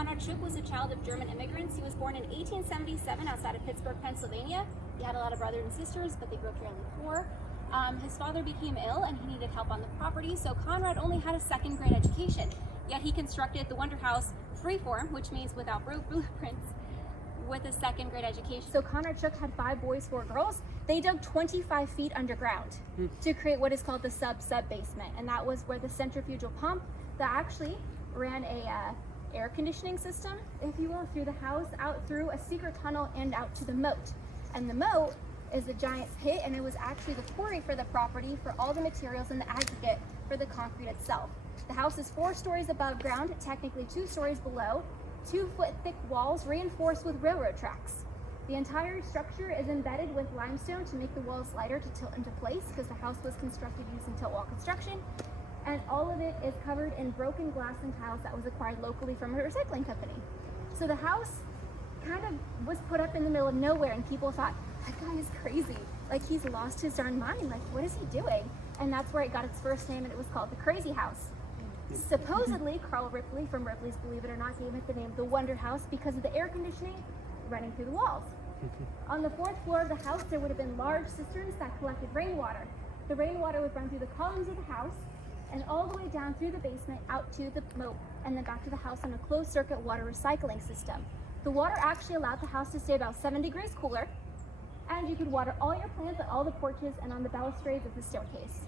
Conrad Schuck was a child of German immigrants. He was born in 1877 outside of Pittsburgh, Pennsylvania. He had a lot of brothers and sisters, but they grew up fairly poor. His father became ill and he needed help on the property, so Conrad only had a second grade education. Yet he constructed the Wonder House freeform, which means without blueprints, with a second grade education. So Conrad Schuck had 5 boys, 4 girls. They dug 25 feet underground to create what is called the sub-basement, and that was where the centrifugal pump that actually ran a air conditioning system, if you will, through the house, out through a secret tunnel and out to the moat. And the moat is a giant pit, and it was actually the quarry for the property for all the materials and the aggregate for the concrete itself. The house is 4 stories above ground, technically 2 stories below, 2-foot thick walls reinforced with railroad tracks. The entire structure is embedded with limestone to make the walls lighter to tilt into place, because the house was constructed using tilt wall construction. And all of it is covered in broken glass and tiles that was acquired locally from a recycling company. So the house kind of was put up in the middle of nowhere, and people thought, that guy is crazy. Like, he's lost his darn mind. Like, what is he doing? And that's where it got its first name, and it was called the Crazy House. Supposedly, Carl Ripley from Ripley's Believe It or Not gave it the name the Wonder House because of the air conditioning running through the walls. On the 4th floor of the house, there would have been large cisterns that collected rainwater. The rainwater would run through the columns of the house and all the way down through the basement out to the moat and then back to the house on a closed circuit water recycling system. The water actually allowed the house to stay about 7 degrees cooler, and you could water all your plants at all the porches and on the balustrades of the staircase.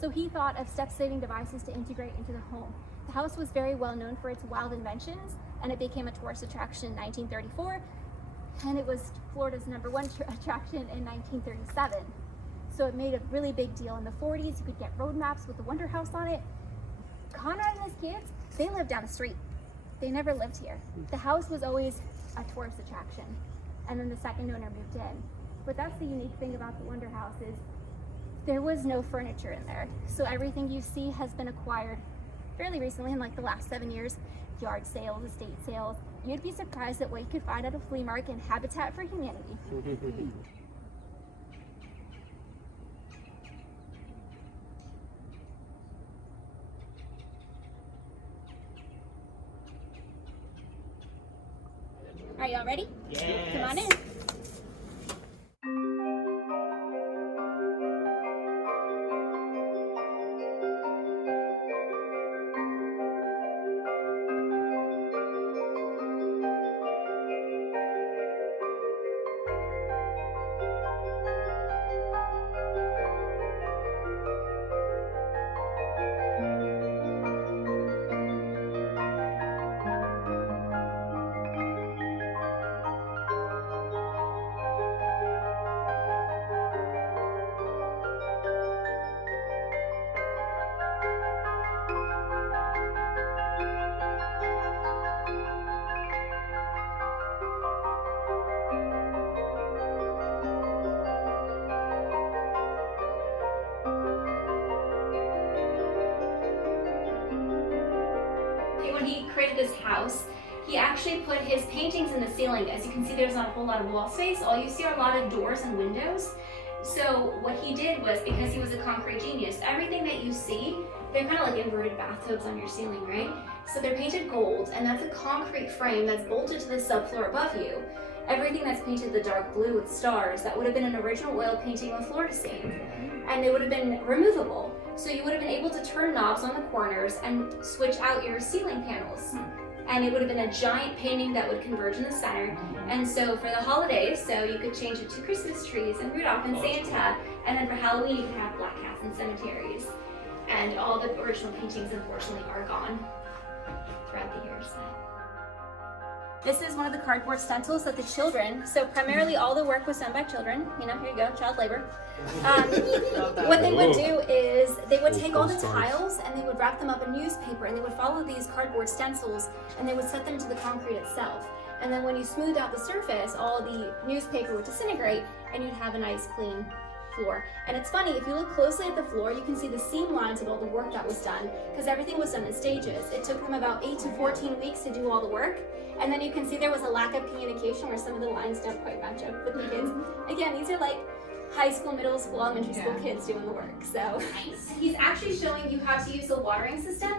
So he thought of step-saving devices to integrate into the home. The house was very well known for its wild inventions, and it became a tourist attraction in 1934, and it was Florida's #1 attraction in 1937. So it made a really big deal. In the 40s, you could get road maps with the Wonder House on it. Conrad and his kids, they lived down the street. They never lived here. The house was always a tourist attraction, and then the second owner moved in. But that's the unique thing about the Wonder House is there was no furniture in there. So everything you see has been acquired fairly recently in like the last 7 years. Yard sales, estate sales. You'd be surprised at what you could find at a flea market and Habitat for Humanity. Are y'all ready? Yes. Come on in. When he created this house, he actually put his paintings in the ceiling. As you can see, there's not a whole lot of wall space. All you see are a lot of doors and windows. So what he did was, because he was a concrete genius, everything that you see, they're kind of like inverted bathtubs on your ceiling, right? So they're painted gold, and that's a concrete frame that's bolted to the subfloor above you. Everything that's painted the dark blue with stars, that would have been an original oil painting with Florida stain. And they would have been removable. So you would have been able to turn knobs on the corners and switch out your ceiling panels. And it would have been a giant painting that would converge in the center. And so for the holidays, so you could change it to Christmas trees and Rudolph and Santa. And then for Halloween, you could have black cats and cemeteries. And all the original paintings, unfortunately, are gone throughout the years. This is one of the cardboard stencils that the children, so primarily all the work was done by children. You know, here you go, child labor. What they would do is they would take all the tiles and they would wrap them up in newspaper, and they would follow these cardboard stencils and they would set them to the concrete itself. And then when you smoothed out the surface, all the newspaper would disintegrate and you'd have a nice clean floor. And it's funny, if you look closely at the floor, you can see the seam lines of all the work that was done, because everything was done in stages. It took them about 8 to 14 weeks to do all the work. And then you can see there was a lack of communication where some of the lines don't quite match up with the kids. Again, these are like high school, middle school, elementary school kids doing the work. So he's actually showing you how to use the watering system.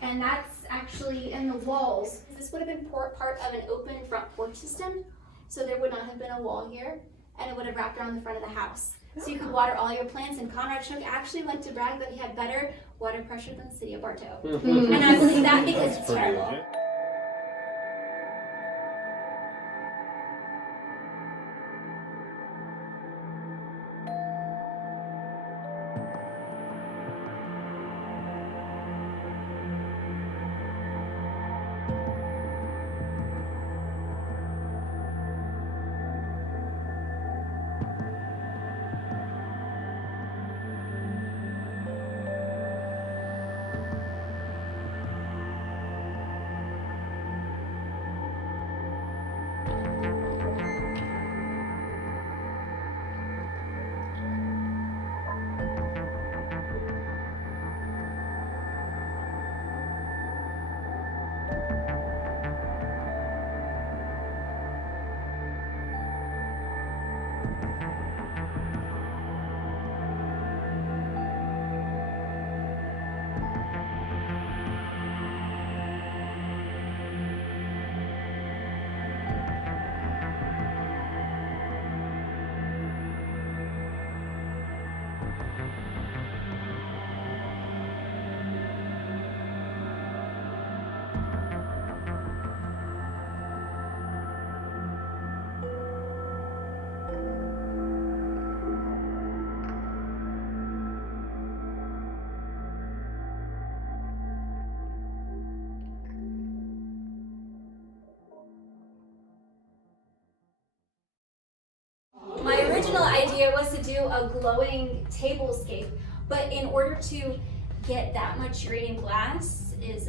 And that's actually in the walls. This would have been part of an open front porch system, so there would not have been a wall here, and it would have wrapped around the front of the house. So you could water all your plants, and Conrad Shook actually liked to brag that he had better water pressure than the city of Bartow. And I believe that because it's terrible. My original idea was to do a glowing tablescape, but in order to get that much uranium glass is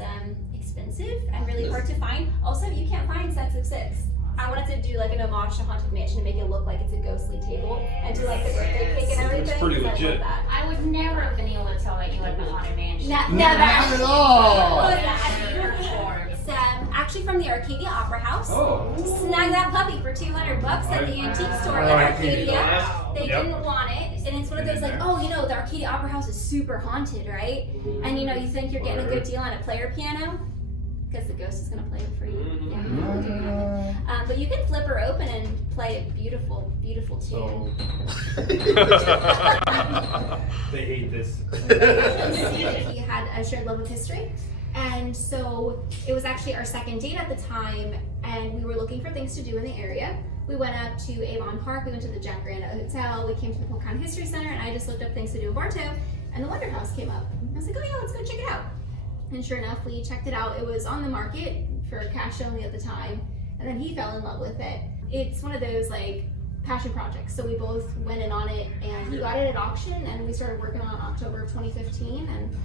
expensive and really hard to find. Also, you can't find sets of 6. I wanted to do like an homage to Haunted Mansion and make it look like it's a ghostly table and do like the birthday cake and everything. It's pretty legit. I would never have been able to tell that you like the Haunted Mansion. Never. Not at all. It's actually from the Arcadia Opera House. Oh. Snag that puppy for $200 at the antique store in Arcadia. They didn't want it, and it's one of those like, oh, you know, the Arcadia Opera House is super haunted, right? And you know, you think you're getting a good deal on a player piano because the ghost is gonna play it for you. Yeah, but you can flip her open and play a beautiful, beautiful tune. They hate this. He had a shared love of history. And so it was actually our second date at the time, and we were looking for things to do in the area. We went up to Avon Park, we went to the Jack Granda Hotel, we came to the Polk County History Center, and I just looked up things to do in Bartow, and the Wonder House came up. I was like, oh yeah, let's go check it out. And sure enough, we checked it out. It was on the market for cash only at the time, and then he fell in love with it. It's one of those like passion projects, so we both went in on it, and we got it at auction, and we started working on October of 2015, and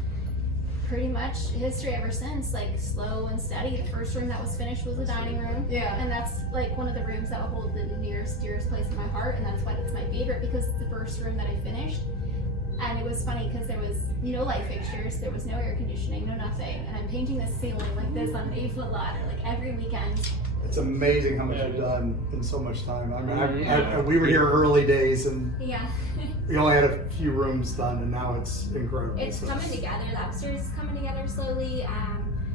pretty much history ever since, like slow and steady. The first room that was finished was the dining room. Yeah. And that's like one of the rooms that will hold the nearest, dearest place in my heart, and that's why it's my favorite, because it's the first room that I finished. And it was funny because there was no light fixtures, there was no air conditioning, no nothing. And I'm painting this ceiling like this on an 8-foot ladder, like every weekend. It's amazing how much you've done in so much time. I mean, we were here early days, and Yeah. we only had a few rooms done, and now it's incredible. It's coming together. The upstairs is coming together slowly.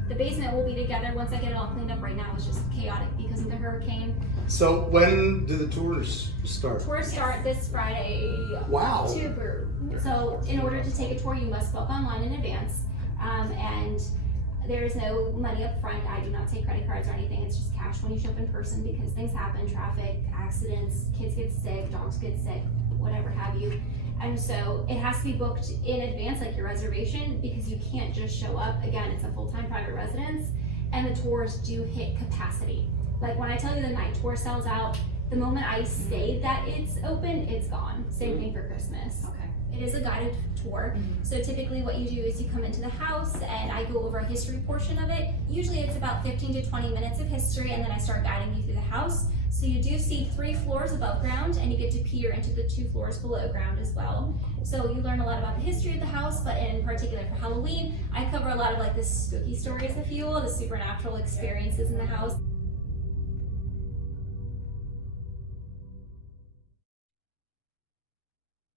The basement will be together once I get it all cleaned up. Right now it's just chaotic because of the hurricane. So when do the tours start? Tours start this Friday. Wow. So in order to take a tour, you must book online in advance, and there is no money up front. I do not take credit cards or anything. It's just cash when you show up in person, because things happen, traffic, accidents, kids get sick, dogs get sick, whatever have you. And so it has to be booked in advance, like your reservation, because you can't just show up. Again, it's a full-time private residence, and the tours do hit capacity. Like when I tell you the night tour sells out, the moment I say that it's open, it's gone. Same thing for Christmas. Okay. It is a guided tour. So typically what you do is you come into the house and I go over a history portion of it. Usually it's about 15 to 20 minutes of history, and then I start guiding you through the house. So you do see 3 floors above ground, and you get to peer into the 2 floors below ground as well. So you learn a lot about the history of the house, but in particular for Halloween, I cover a lot of like the spooky stories, if you will, the supernatural experiences in the house.